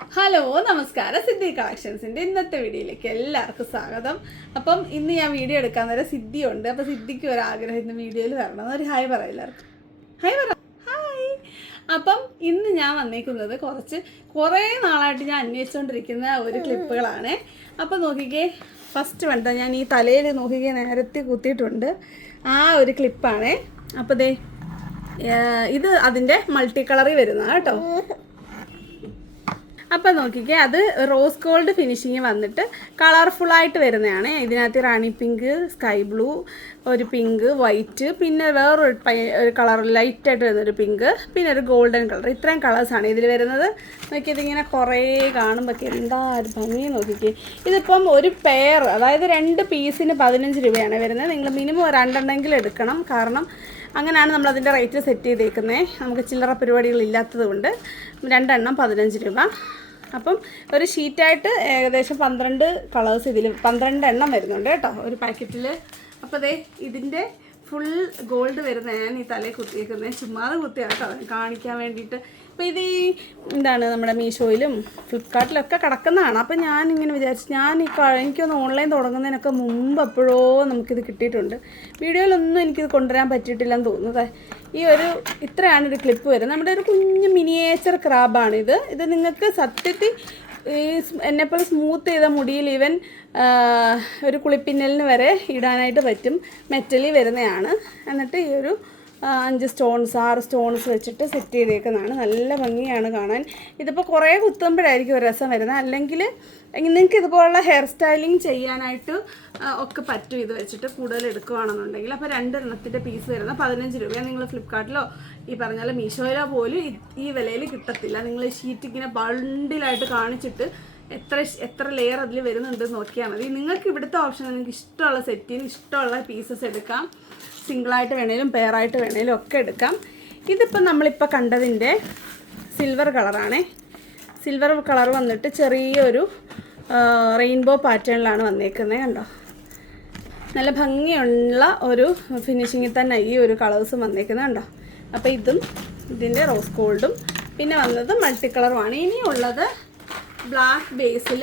Hello നമസ്കാരം. സിദ്ധി കളക്ഷൻസിന്റെ ഇന്നത്തെ വീഡിയോയിലേക്ക് എല്ലാവർക്കും സ്വാഗതം. അപ്പം ഇന്ന് ഞാൻ വീഡിയോ എടുക്കാൻ നേരം സിദ്ധിയുണ്ട്. അപ്പം സിദ്ധിക്ക് ഒരു ആഗ്രഹം ഇന്ന് വീഡിയോയിൽ വരണം. ഒരു ഹായ് പറയില്ല ഹായ് പറ. ഹായ്. അപ്പം ഇന്ന് ഞാൻ വന്നേക്കുന്നത് കുറച്ച് കുറേ നാളായിട്ട് ഞാൻ അന്വേഷിച്ചുകൊണ്ടിരിക്കുന്ന ഒരു ക്ലിപ്പുകളാണ്. അപ്പം നോക്കിക്കേ ഫസ്റ്റ് വേണ്ട ഞാൻ ഈ തലയിൽ നോക്കിക്കേ നേരത്തെ കുത്തിയിട്ടുണ്ട്. ആ ഒരു ക്ലിപ്പാണേ. അപ്പോൾ ദേ ഇത് അതിന്റെ മൾട്ടി കളറിൽ വരുന്നതാണ് കേട്ടോ. അപ്പം നോക്കിക്കേ അത് റോസ് ഗോൾഡ് ഫിനിഷിങ് വന്നിട്ട് കളർഫുൾ ആയിട്ട് വരുന്നതാണ്. ഇതിനകത്ത് റാണി പിങ്ക് സ്കൈ ബ്ലൂ ഒരു പിങ്ക് വൈറ്റ് പിന്നെ വേറൊരു ഒരു കളർ ലൈറ്റായിട്ട് വരുന്നൊരു പിങ്ക് പിന്നെ ഒരു ഗോൾഡൻ കളർ ഇത്രയും കളേഴ്സാണ് ഇതിൽ വരുന്നത്. നോക്കി ഇതിങ്ങനെ കുറേ കാണുമ്പോൾ എന്താ ഒരു ഭംഗി നോക്കിക്കേ. ഇതിപ്പം ഒരു പെയർ അതായത് രണ്ട് പീസിന് പതിനഞ്ച് രൂപയാണ് വരുന്നത്. നിങ്ങൾ മിനിമം രണ്ടെണ്ണെങ്കിലും എടുക്കണം. കാരണം അങ്ങനെയാണ് നമ്മൾ അതിന്റെ റേറ്റ് സെറ്റ് ചെയ്തേക്കുന്നത് നമുക്ക് ചില്ലറ പരിപാടികൾ ഇല്ലാത്തത് കൊണ്ട് രണ്ടെണ്ണം പതിനഞ്ച് രൂപ. അപ്പം ഒരു ഷീറ്റായിട്ട് ഏകദേശം പന്ത്രണ്ട് കളേഴ്സ് ഇതിൽ പന്ത്രണ്ട് എണ്ണം വരുന്നുണ്ട് കേട്ടോ ഒരു പാക്കറ്റിൽ അപ്പോൾ ദേ ഇതിന്റെ ഫുൾ ഗോൾഡ് വരുന്ന ഞാൻ ഈ തലയിൽ കുത്തിയേക്കുന്നത് ചുമ്മാതെ കുത്തിയാണ് കേട്ടോ. കാണിക്കാൻ വേണ്ടിയിട്ട് അപ്പോൾ ഇത് ഈ എന്താണ് നമ്മുടെ മീഷോയിലും ഫ്ലിപ്കാർട്ടിലൊക്കെ കിടക്കുന്നതാണ്. അപ്പം ഇങ്ങനെ വിചാരിച്ചു ഞാൻ ഈ എനിക്കൊന്ന് ഓൺലൈൻ തുടങ്ങുന്നതിനൊക്കെ മുമ്പ് എപ്പോഴോ നമുക്കിത് കിട്ടിയിട്ടുണ്ട്. വീഡിയോയിലൊന്നും എനിക്കിത് കൊണ്ടുവരാൻ പറ്റിയിട്ടില്ലെന്ന് തോന്നുന്നത് ഈ ഒരു ഇത്രയാണ് ഒരു ക്ലിപ്പ് വരുന്നത്. നമ്മുടെ ഒരു കുഞ്ഞു മിനിയേച്ചർ ക്രാബാണിത് ഇത്. നിങ്ങൾക്ക് സത്യത്തിൽ ഈ എന്നെപ്പോലെ സ്മൂത്ത് ചെയ്ത മുടിയിൽ ഈവൻ ഒരു കുളിപ്പിന്നലിന് വരെ ഇടാനായിട്ട് പറ്റും. മെറ്റലി വരുന്നതാണ്. എന്നിട്ട് ഈ ഒരു അഞ്ച് സ്റ്റോൺസ് ആറ് സ്റ്റോൺസ് വെച്ചിട്ട് സെറ്റ് ചെയ്തേക്കുന്നതാണ്. നല്ല ഭംഗിയാണ് കാണാൻ. ഇതിപ്പോൾ കുറേ കുത്തുമ്പോഴായിരിക്കും ഒരു രസം വരുന്നത്. അല്ലെങ്കിൽ നിങ്ങൾക്ക് ഇതുപോലുള്ള ഹെയർ സ്റ്റൈലിംഗ് ചെയ്യാനായിട്ട് ഒക്കെ പറ്റും ഇത് വെച്ചിട്ട് കൂടുതൽ എടുക്കുകയാണെന്നുണ്ടെങ്കിൽ അപ്പോൾ രണ്ടെണ്ണത്തിന്റെ പീസ് വരുന്ന പതിനഞ്ച് രൂപ നിങ്ങൾ ഫ്ലിപ്കാർട്ടിലോ ഈ പറഞ്ഞ പോലെ മീഷോയിലോ പോലും ഈ- വിലയിൽ കിട്ടത്തില്ല. നിങ്ങൾ ഷീറ്റ് ഇങ്ങനെ ബണ്ടിലായിട്ട് കാണിച്ചിട്ട് എത്ര എത്ര ലെയർ അതിൽ വരുന്നുണ്ടെന്ന് നോക്കിയാൽ മതി. നിങ്ങൾക്ക് ഇവിടുത്തെ ഓപ്ഷൻ നിങ്ങൾക്ക് ഇഷ്ടമുള്ള സെറ്റിന് ഇഷ്ടമുള്ള പീസസ് എടുക്കാം. സിംഗിളായിട്ട് വേണേലും പെയറായിട്ട് വേണേലും ഒക്കെ എടുക്കാം. ഇതിപ്പോൾ നമ്മളിപ്പോൾ കണ്ടതിന്റെ സിൽവർ കളറാണേ. സിൽവർ കളർ വന്നിട്ട് ചെറിയൊരു റെയിൻബോ പാറ്റേണിലാണ് വന്നേക്കുന്നത് കണ്ടോ? നല്ല ഭംഗിയുള്ള ഒരു ഫിനിഷിങ്ങിൽ തന്നെ ഈ ഒരു കളേഴ്സും വന്നേക്കുന്നത് കണ്ടോ? അപ്പോൾ ഇതും ഇതിന്റെ റോസ് ഗോൾഡും. പിന്നെ വന്നത് മൾട്ടി കളറുമാണ് ഇനിയുള്ളത് ബ്ലാക്ക് ബേസിൽ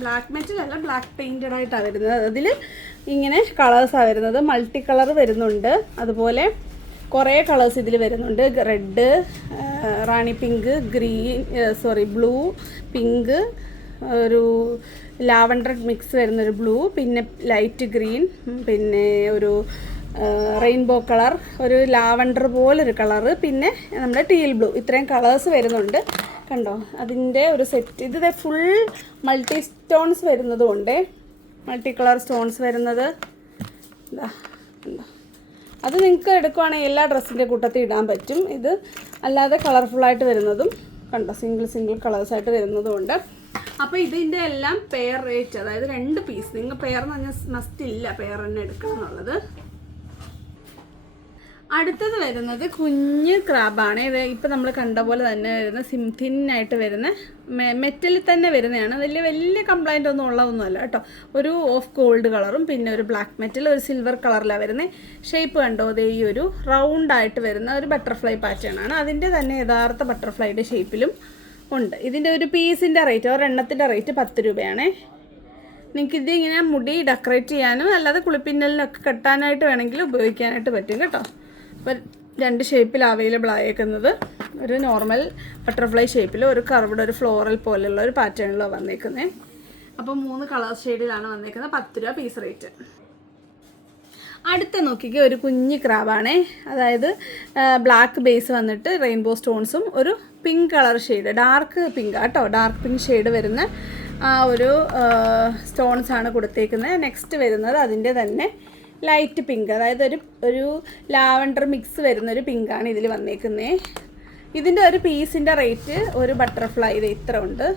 ബ്ലാക്ക് മെറ്റൽ അല്ല ബ്ലാക്ക് പെയിന്റഡ് ആയിട്ടാണ് വരുന്നത്. അതിൽ ഇങ്ങനെ കളേഴ്സാണ് വരുന്നത്. മൾട്ടി കളർ വരുന്നുണ്ട്. അതുപോലെ കുറേ കളേഴ്സ് ഇതിൽ വരുന്നുണ്ട്. Red rani pink green sorry blue pink ഒരു ലാവണ്ടർ മിക്സ് വരുന്നൊരു ബ്ലൂ പിന്നെ ലൈറ്റ് ഗ്രീൻ പിന്നെ ഒരു റെയിൻബോ കളർ ഒരു ലാവണ്ടർ പോലൊരു കളറ് പിന്നെ നമ്മുടെ ടീൽ ബ്ലൂ ഇത്രയും കളേഴ്സ് വരുന്നുണ്ട്. കണ്ടോ? അതിന്റെ ഒരു സെറ്റ് ഇത് ഫുൾ മൾട്ടി സ്റ്റോൺസ് വരുന്നതുകൊണ്ട് മൾട്ടി കളർ സ്റ്റോൺസ് വരുന്നത്. അത് നിങ്ങൾക്ക് എടുക്കുവാണെങ്കിൽ എല്ലാ ഡ്രസ്സിന്റെ കൂട്ടത്തിൽ ഇടാൻ പറ്റും. ഇത് അല്ലാതെ കളർഫുള്ളായിട്ട് വരുന്നതും കണ്ടോ? സിംഗിൾ സിംഗിൾ കളേഴ്സായിട്ട് വരുന്നതുകൊണ്ട് അപ്പോൾ ഇതിന്റെ എല്ലാം പെയർ റേറ്റ് അതായത് രണ്ട് പീസ് നിങ്ങൾ പെയർ എന്ന് പറഞ്ഞാൽ മസ്റ്റ് ഇല്ല പെയർ തന്നെ എടുക്കണം എന്നുള്ളത്. അടുത്തത് വരുന്നത് കുഞ്ഞ് ക്രാബാണ്. ഇത് ഇപ്പം നമ്മൾ കണ്ട പോലെ തന്നെ വരുന്ന സിം തിന്നായിട്ട് വരുന്ന മെറ്റലിൽ തന്നെ വരുന്നതാണ്. വലിയ വലിയ കംപ്ലൈന്റ് ഒന്നും ഉള്ളതൊന്നുമല്ല കേട്ടോ. ഒരു ഓഫ് ഗോൾഡ് കളറും പിന്നെ ഒരു ബ്ലാക്ക് മെറ്റൽ ഒരു സിൽവർ കളറിലാണ് വരുന്നത് ഷേപ്പ് കണ്ടോ? അതേ ഈ ഒരു റൗണ്ടായിട്ട് വരുന്ന ഒരു ബട്ടർഫ്ലൈ പാറ്റേൺ ആണ്. അതിന്റെ തന്നെ യഥാർത്ഥ ബട്ടർഫ്ലൈയുടെ ഷേപ്പിലും ഉണ്ട്. ഇതിന്റെ ഒരു പീസിന്റെ റേറ്റ് ഒരെണ്ണത്തിന്റെ റേറ്റ് പത്ത് രൂപയാണേ. നിങ്ങൾക്ക് ഇങ്ങനെ മുടി ഡെക്കറേറ്റ് ചെയ്യാനും അല്ലാതെ കുളിപ്പിന്നലിനൊക്കെ കെട്ടാനായിട്ട് വേണമെങ്കിൽ ഉപയോഗിക്കാനായിട്ട് പറ്റും കേട്ടോ. അപ്പം രണ്ട് ഷേപ്പിൽ അവൈലബിൾ ആയേക്കുന്നത്. ഒരു നോർമൽ ബട്ടർഫ്ലൈ ഷേപ്പിൽ ഒരു കർവ്ഡ് ഒരു ഫ്ലോറൽ പോലെയുള്ള ഒരു പാറ്റേണിലാണ് വന്നേക്കുന്നത് അപ്പം മൂന്ന് കളർ ഷെയ്ഡിലാണ് വന്നേക്കുന്നത്. പത്ത് രൂപ പീസ് റേറ്റ് അടുത്ത നോക്കിക്കുക ഒരു കുഞ്ഞ് ക്രാബാണേ അതായത് ബ്ലാക്ക് ബേസ് വന്നിട്ട് റെയിൻബോ സ്റ്റോൺസും ഒരു pink colour shade dark pink കേട്ടോ ഡാർക്ക് പിങ്ക് ഷെയ്ഡ് വരുന്ന ആ ഒരു സ്റ്റോൺസാണ് കൊടുത്തേക്കുന്നത് നെക്സ്റ്റ് വരുന്നത് അതിന്റെ തന്നെ ലൈറ്റ് പിങ്ക് അതായത് ഒരു ഒരു ലാവണ്ടർ മിക്സ് വരുന്ന ഒരു പിങ്കാണ് ഇതിൽ വന്നേക്കുന്നത് ഇതിന്റെ ഒരു പീസിന്റെ റേറ്റ് ഒരു ബട്ടർഫ്ലൈ ഇത് ഇത്ര ഉണ്ട്.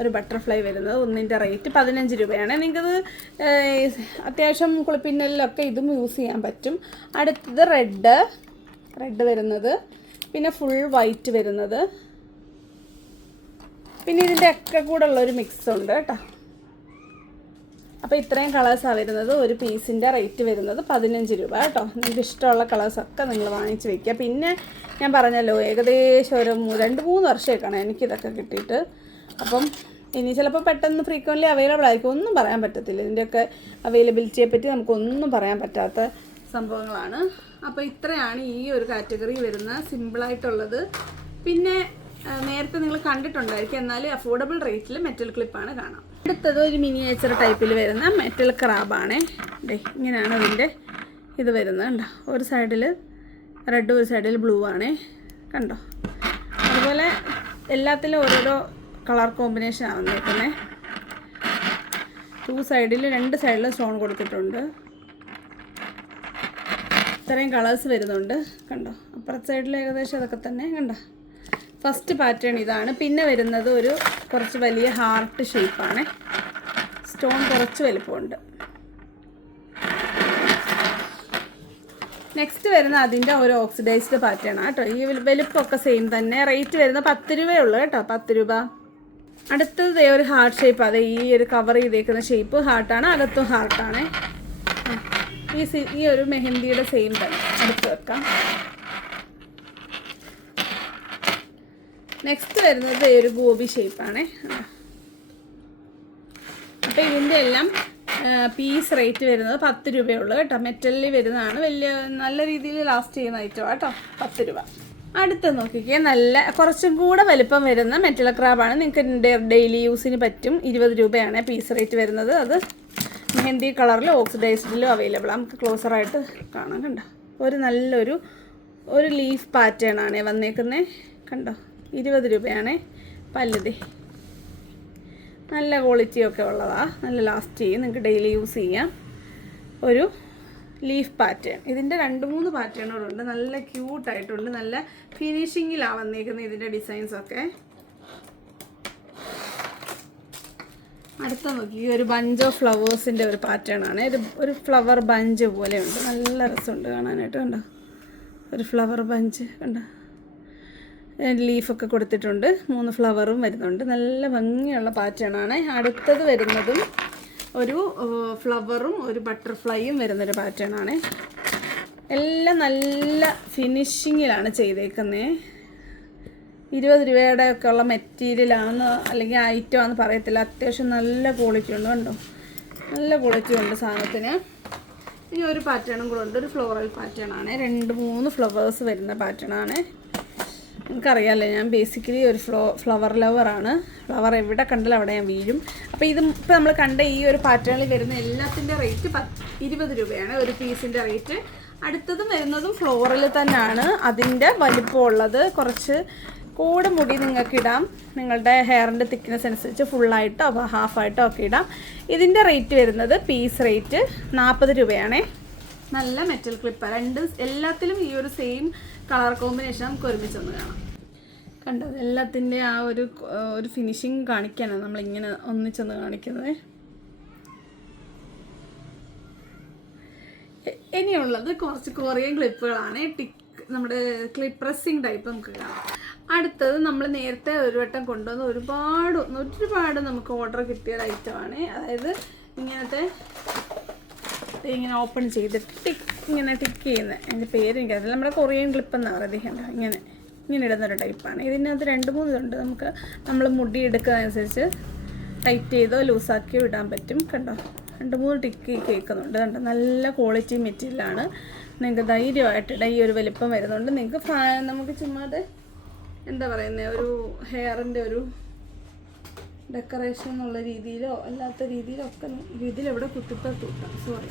ഒരു ബട്ടർഫ്ലൈ വരുന്നത് ഒന്നിന്റെ റേറ്റ് പതിനഞ്ച് രൂപയാണ്. നിങ്ങൾക്കത് അത്യാവശ്യം കുളിപ്പിന്നലിലൊക്കെ ഇതും യൂസ് ചെയ്യാൻ പറ്റും. അടുത്തത് റെഡ് റെഡ് വരുന്നത്. പിന്നെ ഫുൾ വൈറ്റ് വരുന്നത്. പിന്നെ ഇതിന്റെ ഒക്കെ കൂടെ ഉള്ളൊരു മിക്സ് ഉണ്ട് കേട്ടോ. അപ്പോൾ ഇത്രയും കളേഴ്സാണ് വരുന്നത്. ഒരു പീസിന്റെ റേറ്റ് വരുന്നത് പതിനഞ്ച് രൂപ കേട്ടോ. നിങ്ങൾക്ക് ഇഷ്ടമുള്ള കളേഴ്സൊക്കെ നിങ്ങൾ വാങ്ങിച്ച് വയ്ക്കുക പിന്നെ ഞാൻ പറഞ്ഞല്ലോ ഏകദേശം ഒരു രണ്ട് മൂന്ന് വർഷമൊക്കെയാണ് എനിക്കിതൊക്കെ കിട്ടിയിട്ട്. അപ്പം ഇനി ചിലപ്പോൾ പെട്ടെന്ന് ഫ്രീക്വന്റ്ലി അവൈലബിൾ ആയിരിക്കും. ഒന്നും പറയാൻ പറ്റത്തില്ല. ഇതിന്റെയൊക്കെ അവൈലബിലിറ്റിയെ പറ്റി നമുക്കൊന്നും പറയാൻ പറ്റാത്ത സംഭവങ്ങളാണ്. അപ്പോൾ ഇത്രയാണ് ഈ ഒരു കാറ്റഗറി വരുന്ന സിമ്പിളായിട്ടുള്ളത് പിന്നെ നേരത്തെ നിങ്ങൾ കണ്ടിട്ടുണ്ടായിരിക്കും. എന്നാൽ അഫോർഡബിൾ റേറ്റിൽ മെറ്റൽ ക്ലിപ്പാണ് കാണാം. അടുത്തത് ഒരു മിനിയേച്ചർ ടൈപ്പിൽ വരുന്ന മെറ്റൽ ക്രാബാണ് ദേ ഇങ്ങനെയാണ് അതിന്റെ ഇത് വരുന്നത് കണ്ടോ? ഒരു സൈഡിൽ റെഡ് ഒരു സൈഡിൽ ബ്ലൂ ആണ്. കണ്ടോ? അതുപോലെ എല്ലാത്തിലും ഓരോരോ കളർ കോമ്പിനേഷൻ ആണ് വന്നേക്കുന്നത് ടു സൈഡിൽ രണ്ട് സൈഡിലും സ്റ്റോൺ കൊടുത്തിട്ടുണ്ട്. ഇത്രയും കളേഴ്സ് വരുന്നുണ്ട്. കണ്ടോ? അപ്പുറത്തെ സൈഡിൽ ഏകദേശം അതൊക്കെ തന്നെ. കണ്ടോ? ഫസ്റ്റ് പാറ്റേൺ ഇതാണ്. പിന്നെ വരുന്നത് ഒരു കുറച്ച് വലിയ ഹാർട്ട് ഷേപ്പാണ്. സ്റ്റോൺ കുറച്ച് വലിപ്പമുണ്ട്. നെക്സ്റ്റ് വരുന്ന അതിന്റെ ഒരു ഓക്സിഡൈസ്ഡ് പാറ്റേൺ ആണ് കേട്ടോ. ഈ വലു- വലുപ്പമൊക്കെ സെയിം തന്നെ. റേറ്റ് വരുന്ന പത്ത് രൂപയേ ഉള്ളൂ കേട്ടോ. പത്ത് രൂപ. അടുത്തത് ഒരു ഹാർട്ട് ഷേപ്പ് അതെ ഈ ഒരു കവർ ചെയ്തേക്കുന്ന ഷേപ്പ് ഹാർട്ടാണ് അകത്തും ഹാർട്ടാണ് ഈ ഈ ഒരു മെഹന്തിയുടെ സെയിം തന്നെ. അടുത്ത് വെക്കാം. നെക്സ്റ്റ് വരുന്നത് ഒരു ഗോപി ഷേപ്പാണ് അപ്പോൾ ഇതിന്റെ എല്ലാം പീസ് റേറ്റ് വരുന്നത് പത്ത് രൂപയുള്ളൂ കേട്ടോ. മെറ്റലിൽ വരുന്നതാണ്. വലിയ നല്ല രീതിയിൽ ലാസ്റ്റ് ചെയ്യുന്ന ഐറ്റം കേട്ടോ. പത്ത് രൂപ. അടുത്ത് നോക്കിക്കേ. നല്ല കുറച്ചും കൂടെ വലിപ്പം വരുന്ന മെറ്റൽ ക്രാബാണ് നിങ്ങൾക്ക് ഡെയിലി യൂസിന് പറ്റും. ഇരുപത് രൂപയാണ് പീസ് റേറ്റ് വരുന്നത്. അത് മെഹന്തി കളറിലും ഓക്സിഡൈസ്ഡിലും അവൈലബിൾ നമുക്ക് ക്ലോസറായിട്ട് കാണാൻ കണ്ടോ? ഒരു നല്ലൊരു ഒരു ലീഫ് പാറ്റേൺ ആണ് വന്നേക്കുന്നത് കണ്ടോ? ഇരുപത് രൂപയാണ്. പല്ലുതി. നല്ല ക്വാളിറ്റിയൊക്കെ ഉള്ളതാണ് നല്ല ലാസ്റ്റ് ചെയ്യും. നിങ്ങൾക്ക് ഡെയിലി യൂസ് ചെയ്യാം. ഒരു ലീഫ് പാറ്റേൺ ഇതിന്റെ രണ്ട് മൂന്ന് പാറ്റേണുകളുണ്ട് നല്ല ക്യൂട്ടായിട്ടുണ്ട് നല്ല ഫിനിഷിങ്ങിലാണ് വന്നേക്കുന്നത് ഇതിന്റെ ഡിസൈൻസൊക്കെ അടുത്ത നോക്കി. ഒരു ബഞ്ച് ഓഫ് ഫ്ലവേഴ്സിന്റെ ഒരു പാറ്റേൺ ആണ്. ഒരു ഒരു ഫ്ലവർ ബഞ്ച് പോലെയുണ്ട് നല്ല രസമുണ്ട് കാണാനായിട്ട് കണ്ടോ? ഒരു ഫ്ലവർ ബഞ്ച് കണ്ടോ? ലീഫൊക്കെ കൊടുത്തിട്ടുണ്ട്. മൂന്ന് ഫ്ലവറും വരുന്നുണ്ട്. നല്ല ഭംഗിയുള്ള പാറ്റേണാണ്. അടുത്തത് വരുന്നതും ഒരു ഫ്ലവറും ഒരു ബട്ടർഫ്ലൈയും വരുന്നൊരു പാറ്റേൺ ആണ് എല്ലാം നല്ല ഫിനിഷിങ്ങിലാണ് ചെയ്തേക്കുന്നത് ഇരുപത് രൂപയുടെ ഒക്കെ ഉള്ള മെറ്റീരിയലാണെന്ന് അല്ലെങ്കിൽ ഐറ്റം ആണെന്ന് പറയത്തില്ല. അത്യാവശ്യം നല്ല ക്വാളിറ്റി ഉണ്ട് കണ്ടോ? നല്ല ക്വാളിറ്റി ഉണ്ട് സാധനത്തിന്. ഇനി ഒരു പാറ്റേണും കൂടെ ഉണ്ട്. ഒരു ഫ്ലോറൽ പാറ്റേൺ ആണ് രണ്ട് മൂന്ന് ഫ്ലവേഴ്സ് വരുന്ന പാറ്റേൺ ആണ് നിങ്ങൾക്കറിയാമല്ലോ ഞാൻ ബേസിക്കലി ഒരു ഫ്ലോ ഫ്ലവർ ലവറാണ് ഫ്ലവർ എവിടെ കണ്ടാലും അവിടെ ഞാൻ വീഴും. അപ്പോൾ ഇത് ഇപ്പോൾ നമ്മൾ കണ്ട ഈ ഒരു പാറ്റേണിൽ വരുന്ന എല്ലാത്തിന്റെ റേറ്റ് പത്ത് ഇരുപത് രൂപയാണ് ഒരു പീസിന്റെ റേറ്റ് അടുത്തതും വരുന്നതും ഫ്ലോറിൽ തന്നെയാണ്. അതിന്റെ വലിപ്പമുള്ളത് കുറച്ച് കൂടെ മുടി നിങ്ങൾക്ക് ഇടാം. നിങ്ങളുടെ ഹെയറിന്റെ തിക്നെസ് അനുസരിച്ച് ഫുള്ളായിട്ടോ ഹാഫായിട്ടോ ഒക്കെ ഇടാം. ഇതിന്റെ റേറ്റ് വരുന്നത് പീസ് റേറ്റ് നാൽപ്പത് രൂപയാണേ. നല്ല മെറ്റൽ ക്ലിപ്പ് രണ്ട് എല്ലാത്തിലും ഈ ഒരു സെയിം കളർ കോമ്പിനേഷൻ നമുക്ക് ഒരുമിച്ച് ഒന്ന് കാണാം. കണ്ടോ? എല്ലാത്തിന്റെ ആ ഒരു ഒരു ഫിനിഷിങ് കാണിക്കാനാണ് നമ്മളിങ്ങനെ ഒന്നിച്ചൊന്ന് കാണിക്കുന്നത്. ഇനിയുള്ളത് കുറച്ച് കൊറിയൻ ക്ലിപ്പുകളാണ് ടിക് നമ്മുടെ ക്ലിപ്പ് പ്രസ്സിങ് ടൈപ്പ് നമുക്ക് കാണാം. അടുത്തത് നമ്മൾ നേരത്തെ ഒരു വട്ടം കൊണ്ടുവന്ന് ഒരുപാട് ഒരുപാട് നമുക്ക് ഓർഡർ കിട്ടിയ ഒരു ഐറ്റമാണ് അതായത് ഇങ്ങനത്തെ ഇങ്ങനെ ഓപ്പൺ ചെയ്തിട്ട് ടിക്ക് ഇങ്ങനെ ടിക്ക് ചെയ്യുന്നത് എന്റെ പേര് എനിക്കറിയില്ല. നമ്മുടെ കൊറിയൻ ക്ലിപ്പ് എന്നാണ് പറയുന്നത് കണ്ടോ ഇങ്ങനെ ഇങ്ങനെ ഇടുന്നൊരു ടൈപ്പാണ് ഇതിനകത്ത് രണ്ട് മൂന്ന് ഇതുണ്ട്. നമുക്ക് നമ്മൾ മുടി എടുക്കുന്നതനുസരിച്ച് ടൈറ്റ് ചെയ്തോ ലൂസാക്കിയോ ഇടാൻ പറ്റും. കണ്ടോ? രണ്ട് മൂന്ന് ടിക്ക് കേൾക്കുന്നുണ്ട്. കണ്ടോ? നല്ല ക്വാളിറ്റി മെറ്റീരിയലാണ് നിങ്ങൾക്ക് ധൈര്യമായിട്ട് ഇടാം. ഈ ഒരു വലിപ്പം വരുന്നുണ്ട്. നിങ്ങൾക്ക് നമുക്ക് ചുമ്മാതെ എന്താ പറയുന്നത് ഒരു ഹെയറിന്റെ ഒരു ഡെക്കറേഷൻ എന്നുള്ള രീതിയിലോ അല്ലാത്ത രീതിയിലോ ഒക്കെ രീതിയിൽ എവിടെ കുത്തിപ്പോ തൂട്ടാം സോറി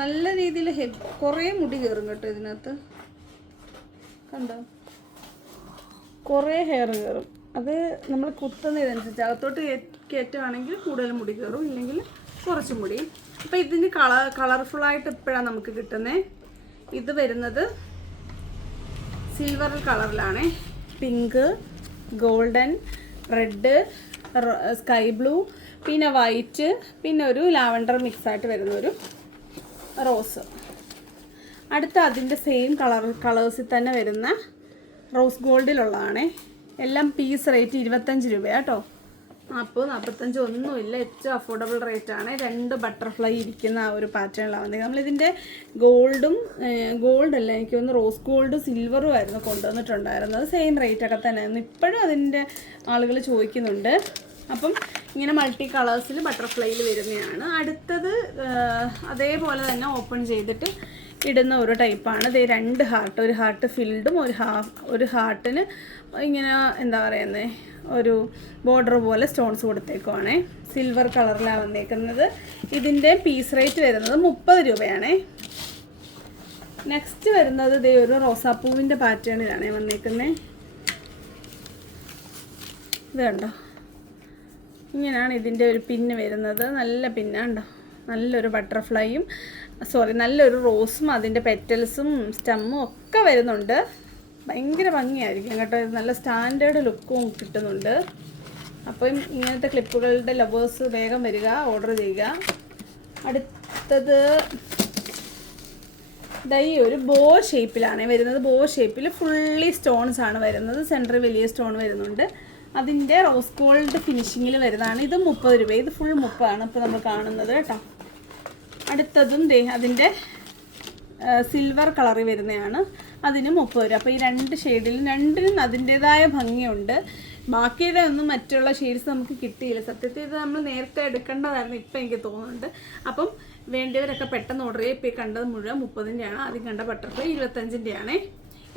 നല്ല രീതിയിൽ ഹെ കുറേ മുടി കയറും കേട്ടോ ഇതിനകത്ത്. കണ്ടോ? കുറേ ഹെയർ കയറും അത് നമ്മൾ കുത്തുന്നതനുസരിച്ച് അകത്തോട്ട് കയറ്റുവാണെങ്കിൽ കൂടുതൽ മുടി കയറും ഇല്ലെങ്കിൽ കുറച്ച് മുടി. അപ്പോൾ ഇതിന് കളർ കളർഫുള്ളായിട്ട് എപ്പോഴാണ് നമുക്ക് കിട്ടുന്നത് ഇത് വരുന്നത് സിൽവർ കളറിലാണ് pink golden red sky blue പിന്നെ വൈറ്റ് പിന്നെ ഒരു ലാവണ്ടർ മിക്സ് ആയിട്ട് വരുന്ന ഒരു റോസ്. അടുത്ത അതിന്റെ സെയിം കളർ കളേഴ്സിൽ തന്നെ വരുന്ന റോസ് ഗോൾഡിലുള്ളതാണേ എല്ലാം പീസ് റേറ്റ് ഇരുപത്തഞ്ച് രൂപയാണ് നാൽപ്പത് നാൽപ്പത്തഞ്ച് ഒന്നുമില്ല ഏറ്റവും അഫോർഡബിൾ റേറ്റ് ആണ്. രണ്ട് ബട്ടർഫ്ലൈ ഇരിക്കുന്ന ആ ഒരു പാറ്റേണിലാണ് വന്നത് നമ്മളിതിന്റെ ഗോൾഡും ഗോൾഡല്ല എനിക്ക് തോന്നുന്നു റോസ് ഗോൾഡ് സിൽവറും ആയിരുന്നു കൊണ്ടുവന്നിട്ടുണ്ടായിരുന്നത്. സെയിം റേറ്റ് ഒക്കെ തന്നെയായിരുന്നു. ഇപ്പോഴും അതിന്റെ ആളുകൾ ചോദിക്കുന്നുണ്ട്. അപ്പം ഇങ്ങനെ മൾട്ടി കളേഴ്സിൽ ബട്ടർഫ്ലൈയിൽ വരുന്നതാണ്. അടുത്തത് അതേപോലെ തന്നെ ഓപ്പൺ ചെയ്തിട്ട് ഇടുന്ന ഒരു ടൈപ്പാണ്. ഇത് രണ്ട് ഹാർട്ട് ഒരു ഹാർട്ട് ഫിൽഡും ഒരു ഹാഫ് ഒരു ഹാർട്ടിന് ഇങ്ങനെ എന്താ പറയുന്നത് ഒരു ബോർഡർ പോലെ സ്റ്റോൺസ് കൊടുത്തേക്കുവാണേ. സിൽവർ കളറിലാണ് വന്നേക്കുന്നത്. ഇതിന്റെ പീസ് റേറ്റ് വരുന്നത് മുപ്പത് രൂപയാണേ. നെക്സ്റ്റ് വരുന്നത് ഇതേ ഒരു റോസാപ്പൂവിന്റെ പാറ്റേണിലാണ് വന്നേക്കുന്നത് ഇത് കണ്ടോ? ഇങ്ങനെയാണ് ഇതിന്റെ ഒരു പിന്ന് വരുന്നത്. നല്ല പിന്നാണ്ടോ നല്ലൊരു ബട്ടർഫ്ലൈയും സോറി നല്ലൊരു റോസും അതിന്റെ പെറ്റൽസും സ്റ്റമ്മും ഒക്കെ വരുന്നുണ്ട്. ഭയങ്കര ഭംഗിയായിരിക്കും കേട്ടോ. ഇത് നല്ല സ്റ്റാൻഡേർഡ് ലുക്കും കിട്ടുന്നുണ്ട്. അപ്പം ഇങ്ങനത്തെ ക്ലിപ്പുകളുടെ ലവേഴ്സ് വേഗം വരിക ഓർഡർ ചെയ്യുക. അടുത്തത് ഇതായി ഒരു ബോ ഷേപ്പിലാണ് വരുന്നത്. ബോ ഷേപ്പിൽ ഫുള്ളി സ്റ്റോൺസ് ആണ് വരുന്നത്. സെന്ററിൽ വലിയ സ്റ്റോൺ വരുന്നുണ്ട്. അതിന്റെ റോസ് ഗോൾഡ് ഫിനിഷിങ്ങിൽ വരുന്നതാണ്. ഇത് മുപ്പത് രൂപ. ഇത് ഫുൾ മുപ്പതാണ്. ഇപ്പോൾ നമ്മൾ കാണുന്നത് കേട്ടോ. അടുത്തതും ദേ അതിന്റെ സിൽവർ കളറിൽ വരുന്നതാണ് അതിന് മുപ്പത് രൂപ. അപ്പോൾ ഈ രണ്ട് ഷെയ്ഡിലും രണ്ടിനും അതിന്റേതായ ഭംഗിയുണ്ട്. ബാക്കിയുടെ ഒന്നും മറ്റുള്ള ഷെയ്ഡ്സ് നമുക്ക് കിട്ടിയില്ല. സത്യത്തിൽ ഇത് നമ്മൾ നേരത്തെ എടുക്കേണ്ടതായിരുന്നു ഇപ്പം എനിക്ക് തോന്നുന്നുണ്ട്. അപ്പം വേണ്ടിയവരൊക്കെ പെട്ടെന്ന് ഓർഡർ ചെയ്യുക ഇപ്പോൾ കണ്ടത് മുഴുവൻ മുപ്പതിന്റെയാണ്. ആദ്യം കണ്ട ബട്ടർഫ്ലൈ ഇരുപത്തഞ്ചിന്റെയാണ്.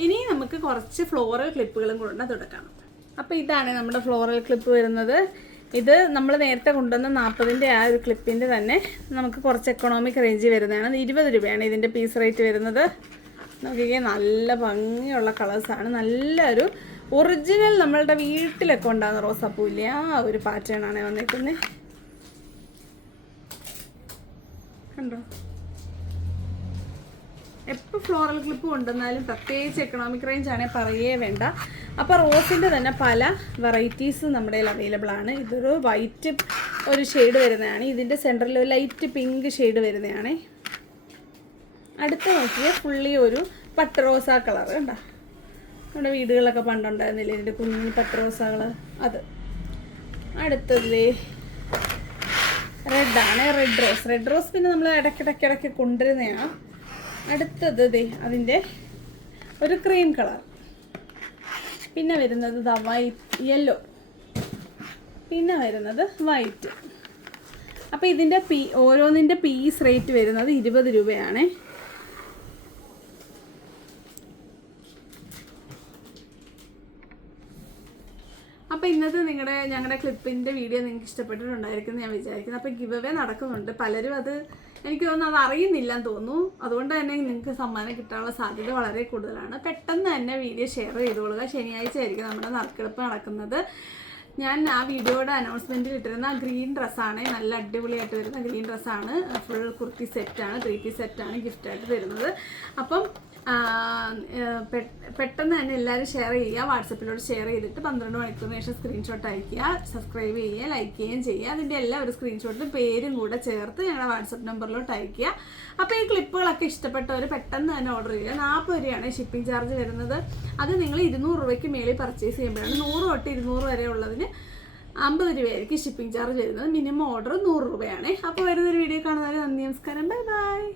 ഇനി നമുക്ക് കുറച്ച് ഫ്ലോറൽ ക്ലിപ്പുകളും കൂടെ തുടക്കാം. അപ്പോൾ ഇതാണ് നമ്മുടെ ഫ്ലോറൽ ക്ലിപ്പ് വരുന്നത്. ഇത് നമ്മൾ നേരത്തെ കൊണ്ടുവന്ന നാൽപ്പതിന്റെ ആ ഒരു ക്ലിപ്പിന്റെ തന്നെ നമുക്ക് കുറച്ച് എക്കണോമിക് റേഞ്ച് വരുന്നതാണ്. ഇരുപത് രൂപയാണ് ഇതിന്റെ പീസ് റേറ്റ് വരുന്നത്. നോക്കിക്കേ നല്ല ഭംഗിയുള്ള കളേഴ്സാണ് നല്ലൊരു ഒറിജിനൽ നമ്മളുടെ വീട്ടിലൊക്കെ ഉണ്ടാകുന്ന റോസാപ്പൂ ഇല്ലേ ആ ഒരു പാറ്റേൺ ആണ് വന്നിരിക്കുന്നത്. കണ്ടോ? എപ്പോൾ ഫ്ലോറൽ ക്ലിപ്പ് കൊണ്ടുവന്നാലും പ്രത്യേകിച്ച് എക്കണോമിക് റേഞ്ച് ആണെങ്കിൽ പറയേ വേണ്ട. അപ്പോൾ റോസിന്റെ തന്നെ പല വെറൈറ്റീസ് നമ്മുടെ കയ്യിൽ അവൈലബിൾ ആണ്. ഇതൊരു വൈറ്റ് ഒരു ഷെയ്ഡ് വരുന്നതാണ്. ഇതിന്റെ സെന്ററിൽ ഒരു ലൈറ്റ് പിങ്ക് ഷെയ്ഡ് വരുന്നതാണ്. അടുത്ത നോക്കിയ ഫുള്ളി ഒരു പട്ട് റോസാ കളർ കണ്ടോ. നമ്മുടെ വീടുകളിലൊക്കെ പണ്ടുണ്ടായിരുന്നില്ലേ? ഇതിന്റെ കുഞ്ഞു പട്ട് റോസകൾ അത്. അടുത്തത് റെഡാണ് റെഡ് റോസ് റെഡ് റോസ് പിന്നെ നമ്മൾ ഇടയ്ക്കിടയ്ക്ക് ഇടയ്ക്ക് കൊണ്ടുവരുന്നതാണ് അടുത്തത് ദേ അതിന്റെ ഒരു ക്രീം കളർ പിന്നെ വരുന്നത് ദ വൈറ്റ് യെല്ലോ പിന്നെ വരുന്നത് വൈറ്റ് അപ്പോൾ ഇതിന്റെ പീ ഓരോന്നിന്റെ പീസ് റേറ്റ് വരുന്നത് ഇരുപത് രൂപയാണേ. അപ്പോൾ ഇന്നത്തെ നിങ്ങളുടെ ഞങ്ങളുടെ ക്ലിപ്പിന്റെ വീഡിയോ നിങ്ങൾക്ക് ഇഷ്ടപ്പെട്ടിട്ടുണ്ടായിരിക്കും ഞാൻ വിചാരിക്കുന്നു. അപ്പോൾ ഗിവ് അവേ നടക്കുന്നുണ്ട്. പലരും അത് എനിക്ക് തോന്നുന്നു അത് അറിയുന്നില്ല എന്ന് തോന്നുന്നു. അതുകൊണ്ട് തന്നെ നിങ്ങൾക്ക് സമ്മാനം കിട്ടാനുള്ള സാധ്യത വളരെ കൂടുതലാണ്. പെട്ടെന്ന് തന്നെ വീഡിയോ ഷെയർ ചെയ്തോളുക. ശനിയാഴ്ച ആയിരിക്കും നമ്മുടെ നറുക്കെടുപ്പ് നടക്കുന്നത്. ഞാൻ ആ വീഡിയോയുടെ അനൗൺസ്മെന്റിൽ ഇട്ടിരുന്ന ഗ്രീൻ ഡ്രസ്സാണ് നല്ല അടിപൊളിയായിട്ട് വരുന്ന ഗ്രീൻ ഡ്രസ്സാണ് ഫുൾ കുർത്തി സെറ്റാണ് ത്രീ പീസ് സെറ്റാണ് ഗിഫ്റ്റായിട്ട് തരുന്നത്. അപ്പം പെട്ടെന്ന് തന്നെ എല്ലാവരും ഷെയർ ചെയ്യുക. വാട്സപ്പിലൂടെ ഷെയർ ചെയ്തിട്ട് പന്ത്രണ്ട് മണിക്കൂറിന് ശേഷം സ്ക്രീൻഷോട്ട് അയക്കുക. സബ്സ്ക്രൈബ് ചെയ്യുക ലൈക്ക് ചെയ്യുകയും ചെയ്യുക. അതിന്റെ എല്ലാ ഒരു സ്ക്രീൻഷോട്ടും പേരും കൂടെ ചേർത്ത് ഞങ്ങളുടെ വാട്സപ്പ് നമ്പറിലോട്ട് അയക്കുക. അപ്പോൾ ഈ ക്ലിപ്പുകളൊക്കെ ഇഷ്ടപ്പെട്ടവർ പെട്ടെന്ന് തന്നെ ഓർഡർ ചെയ്യുക. നാൽപ്പത് രൂപയാണ് ഷിപ്പിംഗ് ചാർജ് വരുന്നത്. അത് നിങ്ങൾ ഇരുന്നൂറ് രൂപയ്ക്ക് മേളിൽ പർച്ചേസ് ചെയ്യുമ്പോഴാണ് നൂറ് തൊട്ട് ഇരുന്നൂറ് വരെ ഉള്ളതിന് അമ്പത് രൂപയായിരിക്കും ഷിപ്പിംഗ് ചാർജ് വരുന്നത്. മിനിമം ഓർഡർ നൂറ് രൂപയാണ്. അപ്പോൾ വരുന്നൊരു വീഡിയോ കാണുന്നവരെ നന്ദി നമസ്കാരം. Bye bye